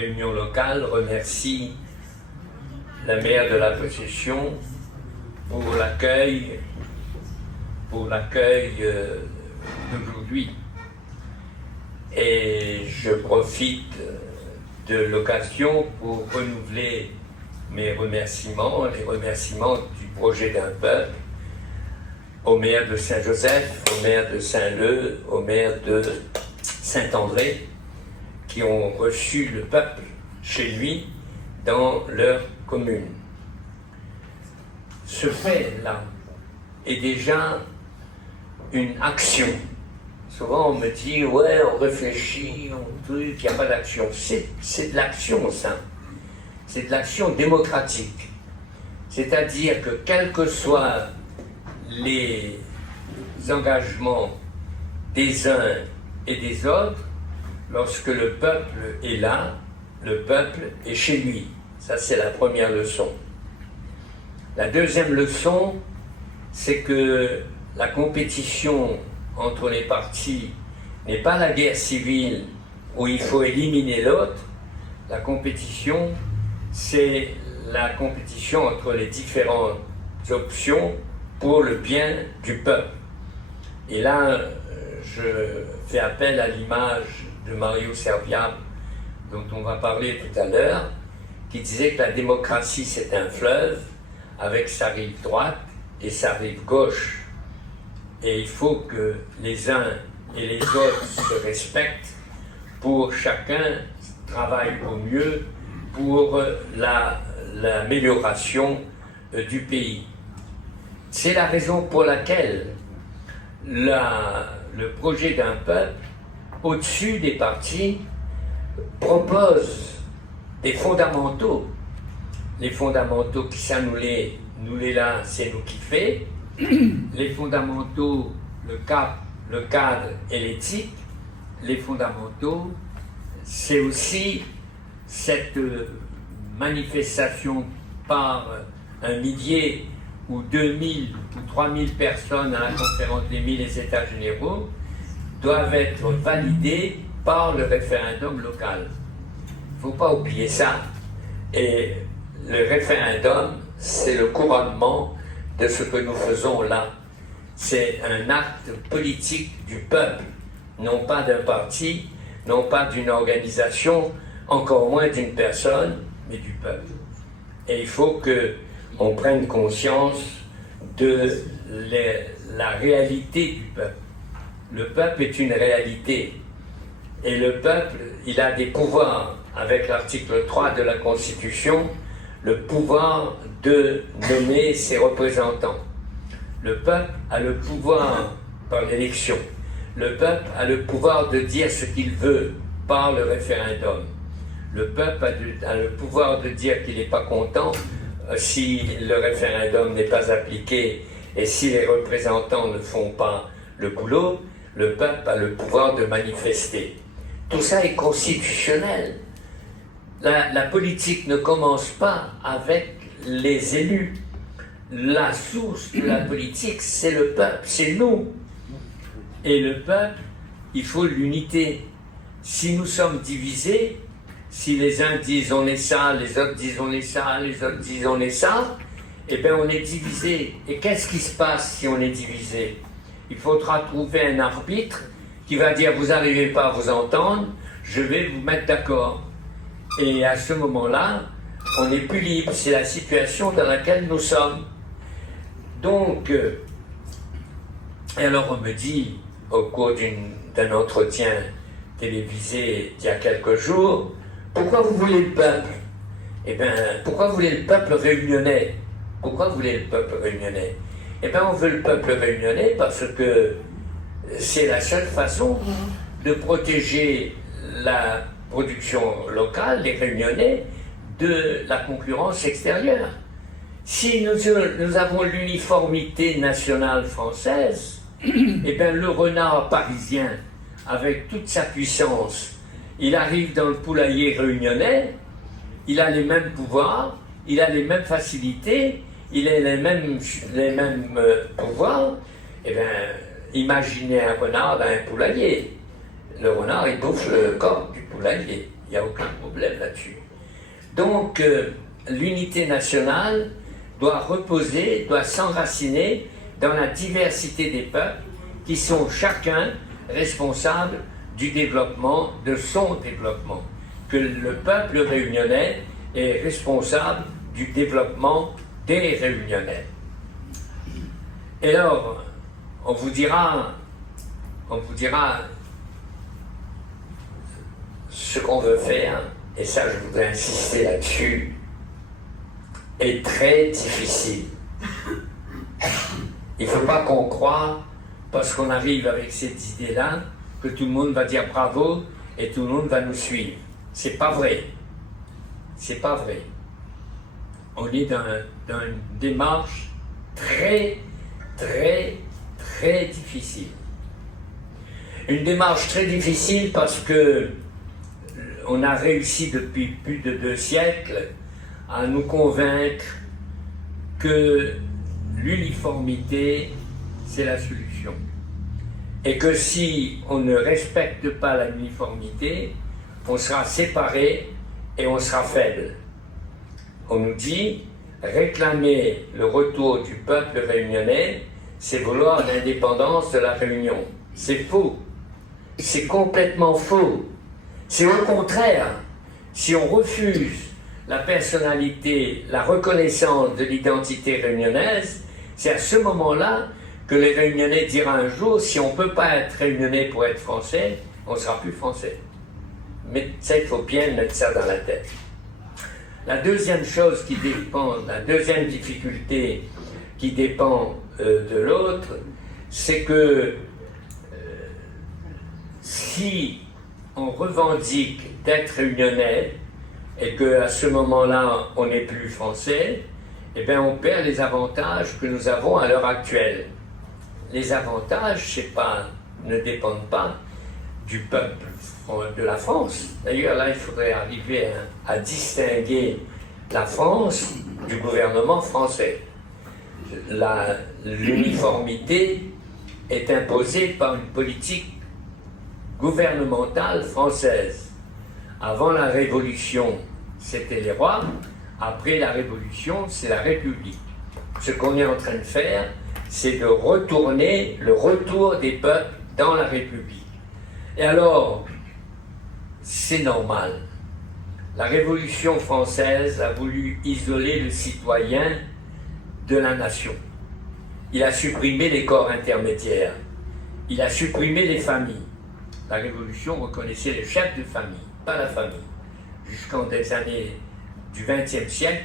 réunion locale remercie la maire de la Possession pour l'accueil d'aujourd'hui. Et je profite de l'occasion pour renouveler mes remerciements, les remerciements du projet d'un peuple, au maire de Saint-Joseph, au maire de Saint-Leu, au maire de Saint-André, qui ont reçu le peuple chez lui dans leur commune. Ce fait-là est déjà une action. Souvent on me dit, ouais, on réfléchit, on truc, il n'y a pas d'action. C'est de l'action, ça. C'est de l'action démocratique. C'est-à-dire que quels que soient les engagements des uns et des autres, lorsque le peuple est là, le peuple est chez lui. Ça, c'est la première leçon. La deuxième leçon, c'est que la compétition entre les partis n'est pas la guerre civile où il faut éliminer l'autre. La compétition, c'est la compétition entre les différentes options pour le bien du peuple. Et là, je fais appel à l'image de Mario Servia, dont on va parler tout à l'heure, qui disait que la démocratie c'est un fleuve avec sa rive droite et sa rive gauche. Et il faut que les uns et les autres se respectent pour chacun travaille au mieux pour l'amélioration du pays. C'est la raison pour laquelle le projet d'un peuple, au-dessus des partis, propose des fondamentaux. Les fondamentaux qui ça nous les là, c'est nous qui fait. Les fondamentaux, le cadre et l'éthique. Les fondamentaux, c'est aussi cette manifestation par un millier ou 2000 ou 3000 personnes à la conférence des 1000 États généraux doivent être validées par le référendum local. Il ne faut pas oublier ça. Et le référendum, c'est le couronnement de ce que nous faisons là. C'est un acte politique du peuple, non pas d'un parti, non pas d'une organisation, encore moins d'une personne, mais du peuple. Et il faut qu'on prenne conscience de la réalité du peuple. Le peuple est une réalité. Et le peuple, il a des pouvoirs, avec l'article 3 de la Constitution, le pouvoir de nommer ses représentants. Le peuple a le pouvoir par l'élection. Le peuple a le pouvoir de dire ce qu'il veut par le référendum. Le peuple a le pouvoir de dire qu'il n'est pas content si le référendum n'est pas appliqué et si les représentants ne font pas le boulot. Le peuple a le pouvoir de manifester. Tout ça est constitutionnel. La politique ne commence pas avec les élus. La source de la politique, c'est le peuple, c'est nous. Et le peuple, il faut l'unité. Si nous sommes divisés, si les uns disent on est ça, les autres disent on est ça, les autres disent on est ça, eh bien on est divisés. Et qu'est-ce qui se passe si on est divisé? Il faudra trouver un arbitre qui va dire vous n'arrivez pas à vous entendre, je vais vous mettre d'accord. Et à ce moment-là, on n'est plus libre. C'est la situation dans laquelle nous sommes. Donc, et alors on me dit, au cours d'un entretien télévisé il y a quelques jours, pourquoi vous voulez le peuple? Eh bien, pourquoi vous voulez le peuple réunionnais? Pourquoi vous voulez le peuple réunionnais? Eh bien, on veut le peuple réunionnais parce que c'est la seule façon de protéger la production locale, les Réunionnais, de la concurrence extérieure. Si nous avons l'uniformité nationale française, eh bien le renard parisien, avec toute sa puissance, il arrive dans le poulailler réunionnais, il a les mêmes pouvoirs, il a les mêmes facilités, il a les mêmes pouvoirs. Eh bien, imaginez un renard dans un poulailler. Le renard, il bouffe le corps du poulailler. Il n'y a aucun problème là-dessus. Donc, l'unité nationale doit reposer, doit s'enraciner dans la diversité des peuples qui sont chacun responsables du développement, de son développement. Que le peuple réunionnais est responsable du développement des Réunionnais. Et alors, on vous dira ce qu'on veut faire, et ça je voudrais insister là-dessus, est très difficile. Il ne faut pas qu'on croie, parce qu'on arrive avec cette idée-là, que tout le monde va dire bravo et tout le monde va nous suivre. C'est pas vrai. C'est pas vrai. On est dans une démarche très, très, très difficile. Une démarche très difficile parce que on a réussi depuis plus de 2 siècles à nous convaincre que l'uniformité, c'est la solution. Et que si on ne respecte pas l'uniformité, on sera séparés et on sera faible. On nous dit, réclamer le retour du peuple réunionnais, c'est vouloir l'indépendance de la Réunion. C'est faux. C'est complètement faux. C'est au contraire, si on refuse la personnalité, la reconnaissance de l'identité réunionnaise, c'est à ce moment-là que les Réunionnais diront un jour, si on ne peut pas être Réunionnais pour être Français, on ne sera plus Français. Mais ça, il faut bien mettre ça dans la tête. La deuxième chose qui dépend, la deuxième difficulté qui dépend de l'autre, c'est que si on revendique d'être réunionnais et qu'à ce moment-là, on n'est plus français, eh bien, on perd les avantages que nous avons à l'heure actuelle. Les avantages, ne dépendent pas du peuple de la France. D'ailleurs, là, il faudrait arriver à distinguer la France du gouvernement français. L'uniformité est imposée par une politique gouvernementale française. Avant la Révolution, c'était les rois. Après la Révolution, c'est la République. Ce qu'on est en train de faire, c'est de retourner le retour des peuples dans la République. Et alors, c'est normal. La Révolution française a voulu isoler le citoyen de la nation. Il a supprimé les corps intermédiaires. Il a supprimé les familles. La Révolution reconnaissait les chefs de famille, pas la famille. Jusqu'en des années du XXe siècle,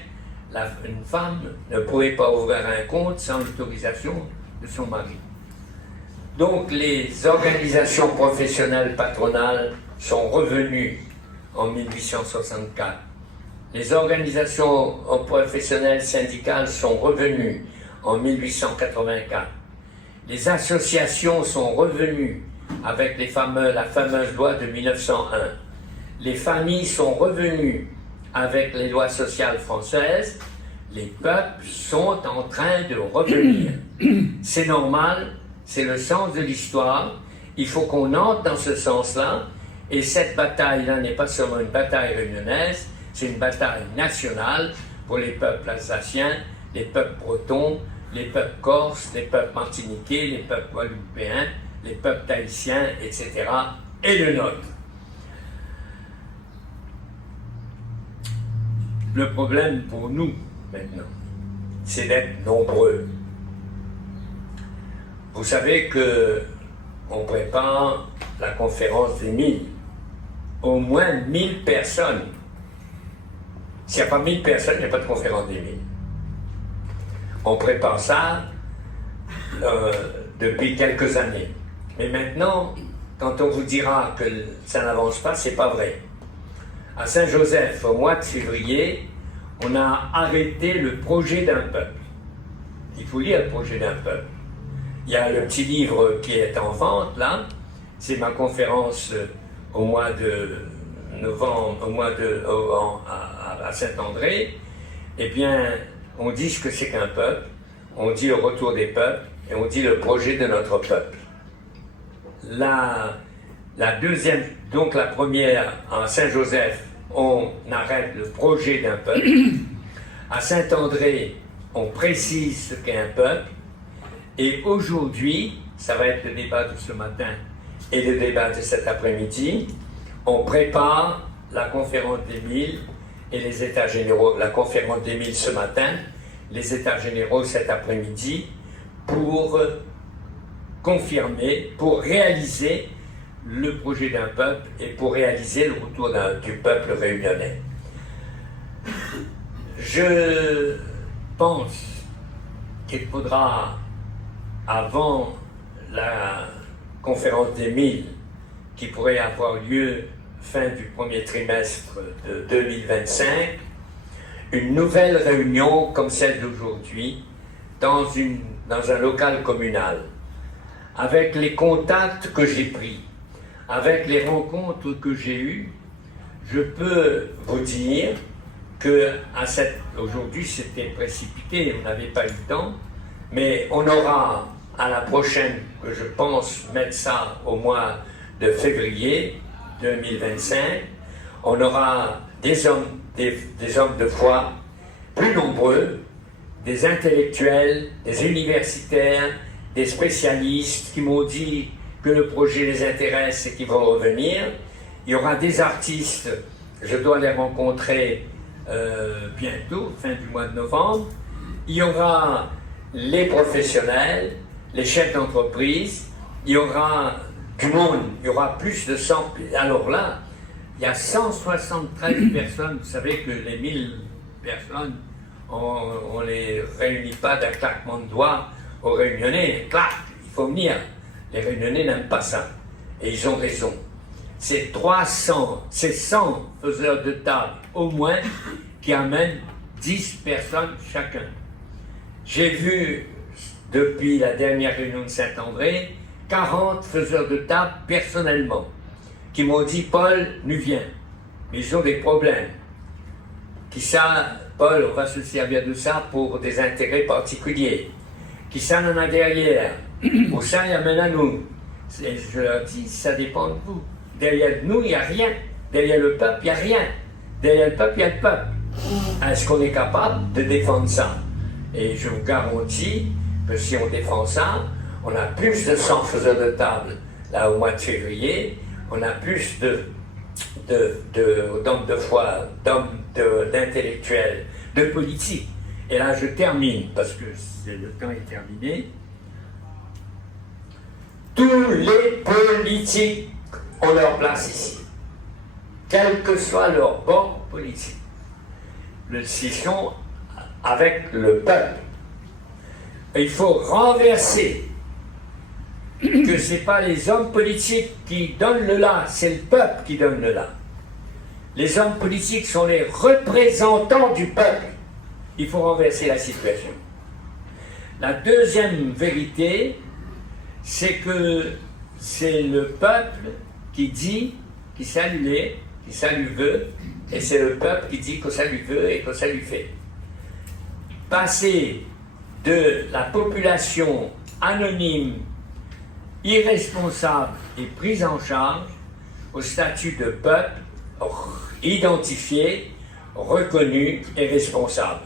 une femme ne pouvait pas ouvrir un compte sans l'autorisation de son mari. Donc les organisations professionnelles patronales sont revenues en 1864. Les organisations professionnelles syndicales sont revenues en 1884. Les associations sont revenues avec la fameuse loi de 1901. Les familles sont revenues avec les lois sociales françaises. Les peuples sont en train de revenir. C'est normal, c'est le sens de l'histoire. Il faut qu'on entre dans ce sens-là. Et cette bataille-là n'est pas seulement une bataille réunionnaise, c'est une bataille nationale pour les peuples alsaciens, les peuples bretons, les peuples corses, les peuples martiniquais, les peuples guadeloupéens, les peuples tahitiens, etc. et le nôtre. Le problème pour nous, maintenant, c'est d'être nombreux. Vous savez qu'on prépare la conférence des 1000. Au moins 1000 personnes. S'il n'y a pas 1000 personnes, il n'y a pas de conférence des 1000. On prépare ça depuis quelques années. Mais maintenant, quand on vous dira que ça n'avance pas, c'est pas vrai. À Saint-Joseph, au mois de février, on a arrêté le projet d'un peuple. Il faut lire le projet d'un peuple. Il y a le petit livre qui est en vente, là. C'est ma conférence au mois de novembre, à Saint-André. Eh bien, on dit ce que c'est qu'un peuple, on dit le retour des peuples, et on dit le projet de notre peuple. La deuxième, donc la première, en Saint-Joseph, on arrête le projet d'un peuple. À Saint-André, on précise ce qu'est un peuple. Et aujourd'hui, ça va être le débat de ce matin et le débat de cet après-midi, on prépare la conférence des 1000 et les États généraux, la conférence des 1000 ce matin, les États généraux cet après-midi, pour confirmer, pour réaliser le projet d'un peuple et pour réaliser le retour du peuple réunionnais. Je pense qu'il faudra, avant la conférence des 1000, qui pourrait avoir lieu fin du premier trimestre de 2025, une nouvelle réunion comme celle d'aujourd'hui dans un local communal, avec les contacts que j'ai pris, avec les rencontres que j'ai eues. Je peux vous dire que aujourd'hui c'était précipité, on n'avait pas eu le temps, mais on aura à la prochaine, que je pense mettre ça au mois de février 2025, on aura des hommes de foi plus nombreux, des intellectuels, des universitaires, des spécialistes qui m'ont dit que le projet les intéresse et qui vont revenir. Il y aura des artistes, je dois les rencontrer bientôt, fin du mois de novembre. Il y aura les professionnels, les chefs d'entreprise, il y aura du monde, il y aura plus de 100. Alors là, il y a 173 personnes. Vous savez que les 1000 personnes, on ne les réunit pas d'un claquement de doigts aux Réunionnais. Clac, il faut venir. Les Réunionnais n'aiment pas ça. Et ils ont raison. C'est 100 faiseurs de table au moins qui amènent 10 personnes chacun. J'ai vu, depuis la dernière réunion de Saint-André, 40 faiseurs de table personnellement, qui m'ont dit « Paul, nous viens ». Mais ils ont des problèmes. Qui ça, Paul, on va se servir de ça pour des intérêts particuliers. Qui ça en a derrière. Pour ça, il y a maintenant nous. Et je leur dis, ça dépend de vous. Derrière nous, il n'y a rien. Derrière le peuple, il n'y a rien. Derrière le peuple, il y a le peuple. Est-ce qu'on est capable de défendre ça? Et je vous garantis que si on défend ça, on a plus de 100 faiseurs de table là au mois de février, on a plus d'hommes de foi, d'intellectuels, de politiques. Et là, je termine, parce que le temps est terminé. Tous les politiques ont leur place ici, quel que soit leur bord politique. Le décision avec le peuple. Il faut renverser que ce n'est pas les hommes politiques qui donnent le là, c'est le peuple qui donne le là. Les hommes politiques sont les représentants du peuple. Il faut renverser la situation. La deuxième vérité, c'est que c'est le peuple qui dit, qui ça lui veut, et c'est le peuple qui dit que ça lui veut et que ça lui fait. Passer de la population anonyme, irresponsable et prise en charge au statut de peuple identifié, reconnu et responsable.